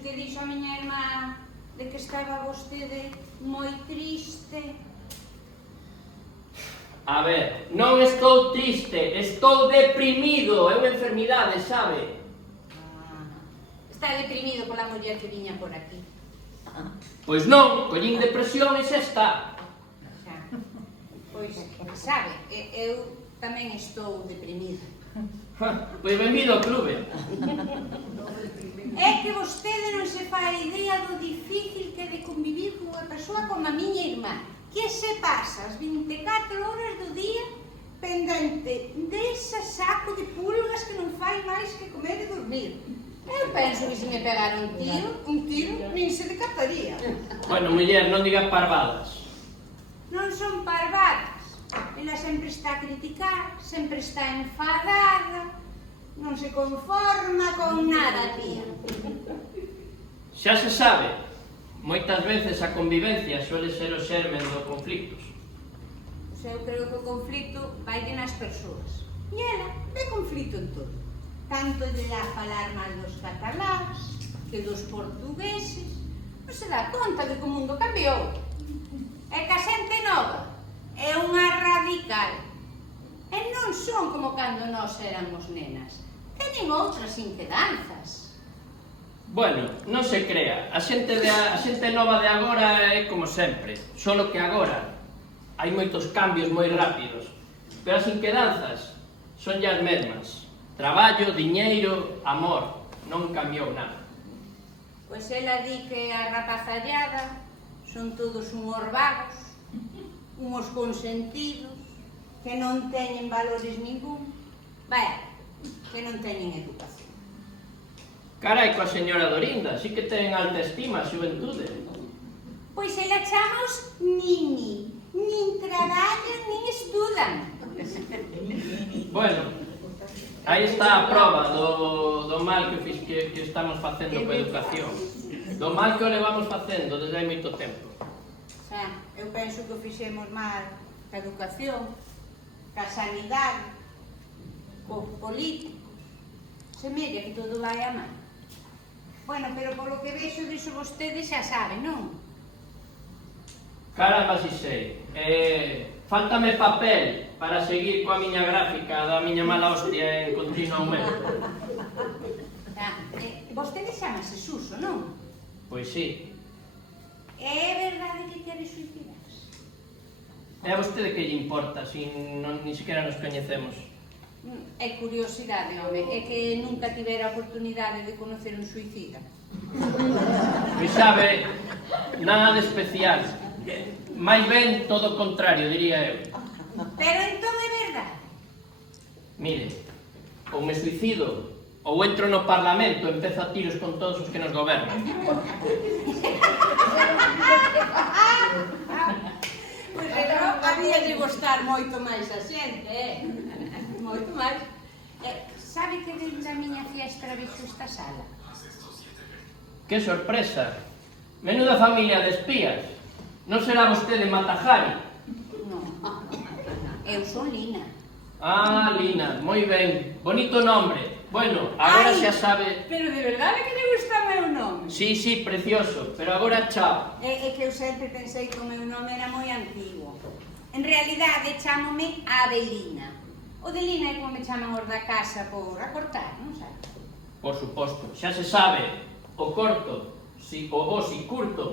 iso que dixo a miña irmá de que estaba vostede moi triste. A ver, non estou triste, estou deprimido, é unha enfermidade, sabe? Está deprimido pola muller que viña por aquí. Pois non, collín depresión e xa está. Pois, sabe, eu tamén estou deprimida. Pois benvido ao clube. É que vostede non se fai idea do difícil que é de convivir con unha persoa como a miña irmá, que se pasa as 24 horas do día pendente dese saco de pulgas que non fai máis que comer e dormir. Eu penso que se me pegara un tiro, nin se decataría. Bueno, muller, non digas parvadas. Non son parvadas. Ela sempre está a criticar, sempre está enfadada, non se conforma con nada, tía. Xa se sabe, moitas veces a convivencia suele ser o xermen dos conflictos. Eu creo que o conflito vai nas persoas. E ela ve conflito en todo. Tanto de lá falar mal dos cataláns, que dos portugueses. Non se dá conta de que o mundo cambiou. É que a xente nova é unha radical. E non son como cando nós éramos nenas. Teñen outras inquedanzas. Bueno, non se crea, a xente nova de agora é como sempre, solo que agora hai moitos cambios moi rápidos, pero as inquedanzas son as mesmas. Traballo, diñeiro, amor, non cambiou nada. Pois ela di que a rapazallada son todos unhos vagos, unhos consentidos, que non teñen valores ningún, vaya, que non teñen educación. Carai coa señora Dorinda, sí que ten alta estima a xuventude. Pois ela chamaos nini, nin traballan, nin estudan. Bueno, aí está a proba do mal que estamos facendo coa educación. Do mal que o levamos facendo desde hai moito tempo. Xa, eu penso que o fixemos mal ca educación, ca sanidade, cos políticos. Semella que todo vai a mal. Bueno, pero polo que vexo diso vostede xa sabe, non? Caramba, si sei. Fáltame papel para seguir coa miña gráfica da miña mala hostia en continuo aumento. Vostede chamase Suso, non? Pois sí. É verdade que quere suicidarse? É a vostede que lle importa, si ni sequera nos coñecemos. É curiosidade, home, é que nunca tivera a oportunidade de conocer un suicida. Pois sabe, nada de especial. Mais ben todo o contrario, diría eu. Pero entón é verdade. Mire, ou me suicido, ou entro no Parlamento e empezo a tiros con todos os que nos gobernan. Pois había de gostar moito máis a xente, moito máis. Sabe que dentro da miña fiestra vexo esta sala? Que sorpresa! Menuda familia de espías. Non será vostede Matajari? Non, eu son Lina. Ah, Lina, moi ben. Bonito nombre. Bueno, agora xa sabe... Pero de verdade que le gusta o meu nome? Sí, sí, precioso, pero agora chao. É que eu sempre pensei que o meu nome era moi antigo. En realidade, chámome Avelina. O de Lina é como me chaman os da casa por acortar, non sabe? Por suposto, xa se sabe, o corto, o bo si curto,